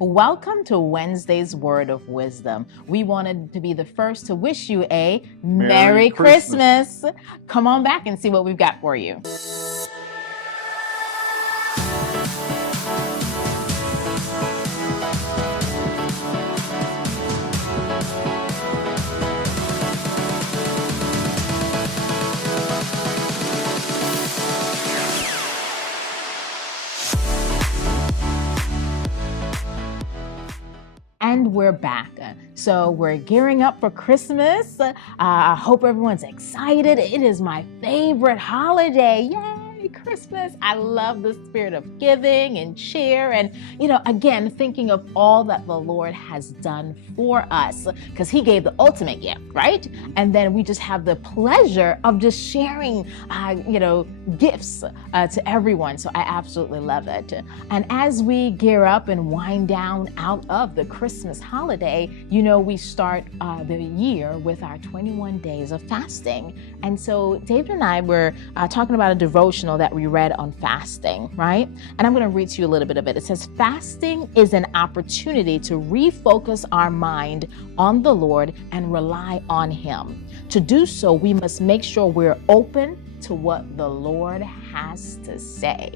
Welcome to Wednesday's Word of Wisdom. We wanted to be the first to wish you a Merry Christmas. Come on back and see what we've got for you. And we're back. So we're gearing up for Christmas. I hope everyone's excited. It is my favorite holiday. Yay, Christmas. I love the spirit of giving and cheer. And, again, thinking of all that the Lord has done for us, because he gave the ultimate gift, right? And then we just have the pleasure of just sharing, gifts to everyone. So I absolutely love it. And as we gear up and wind down out of the Christmas holiday, we start the year with our 21 days of fasting. And so David and I were talking about a devotional that we read on fasting, right? And I'm going to read to you a little bit of it. It says, fasting is an opportunity to refocus our mind on the Lord and rely on him. To do so, we must make sure we're open to what the Lord has to say.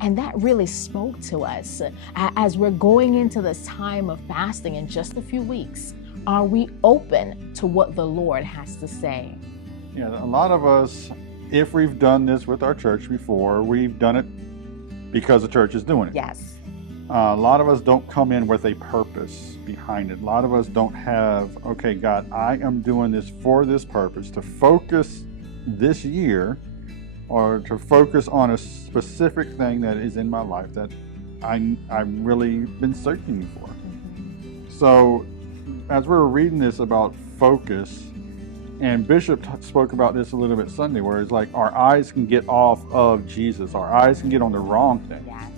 And that really spoke to us as we're going into this time of fasting in just a few weeks. Are we open to what the Lord has to say? Yeah, a lot of us, if we've done this with our church before, we've done it because the church is doing it. Yes. A lot of us don't come in with a purpose behind it. A lot of us don't have, okay, God, I am doing this for this purpose, to focus this year or to focus on a specific thing that is in my life that I've really been searching for. So as we were reading this about focus, and Bishop spoke about this a little bit Sunday, where it's like our eyes can get off of Jesus. Our eyes can get on the wrong thing. Yes.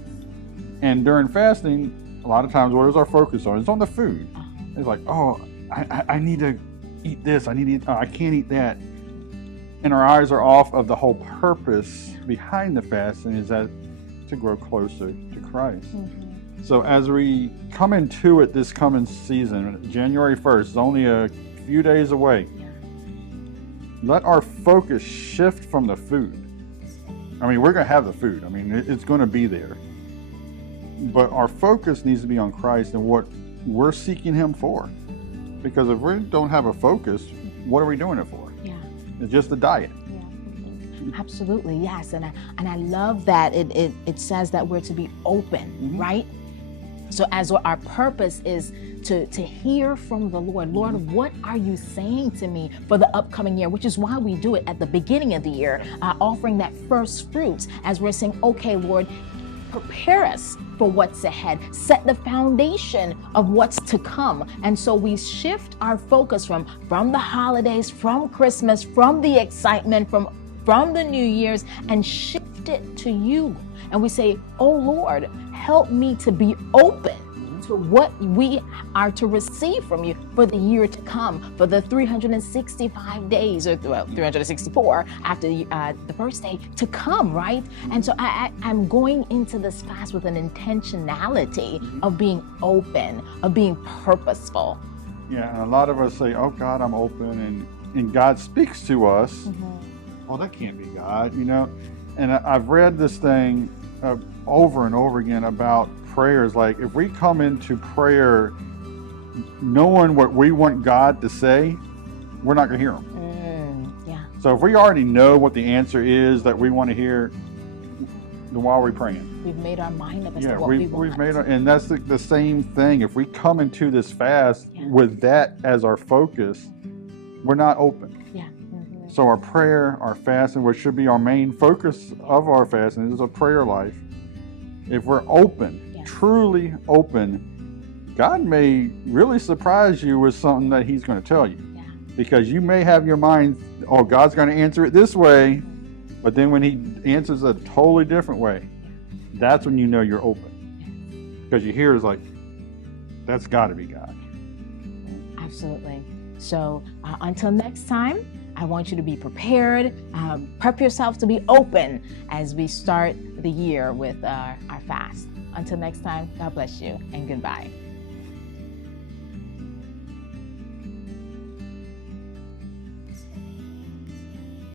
And during fasting, a lot of times, what is our focus on? It's on the food. It's like, oh, I need to eat this. I can't eat that. And our eyes are off of the whole purpose behind the fasting, is that to grow closer to Christ. So as we come into it this coming season, January 1st is only a few days away. Let our focus shift from the food. I mean, we're going to have the food. I mean, it's going to be there. But our focus needs to be on Christ and what we're seeking him for. Because if we don't have a focus, what are we doing it for? Yeah. It's just a diet. Yeah. Absolutely, yes. And I love that it says that we're to be open, right? So as our purpose is to hear from the Lord. Lord, what are you saying to me for the upcoming year? Which is why we do it at the beginning of the year, offering that first fruits as we're saying, okay, Lord, prepare us for what's ahead. Set the foundation of what's to come. And so we shift our focus from the holidays, from Christmas, from the excitement, from the New Year's, and shift it to you. And we say, oh Lord, help me to be open to what we are to receive from you for the year to come, for the 365 days, or 364 after the first day to come, right? And so I'm going into this fast with an intentionality of being open, of being purposeful. Yeah, and a lot of us say, oh God, I'm open, and God speaks to us. Oh, that can't be God, And I've read this thing over and over again about prayers. Like, if we come into prayer knowing what we want God to say, we're not going to hear him. Yeah. So if we already know what the answer is that we want to hear, then why are we praying? We've made our mind up as to what we want. We've made and that's the same thing. If we come into this fast with that as our focus, we're not open. Yeah. So our prayer, our fasting, which should be our main focus of our fasting, is a prayer life. If we're open, truly open, God may really surprise you with something that he's going to tell you. Yeah. Because you may have your mind, oh, God's going to answer it this way, but then when he answers a totally different way, that's when you know you're open. Because you hear it's like, that's got to be God. Absolutely. So until next time, I want you to be prepared. Prep yourself to be open as we start the year with our fast. Until next time, God bless you and goodbye.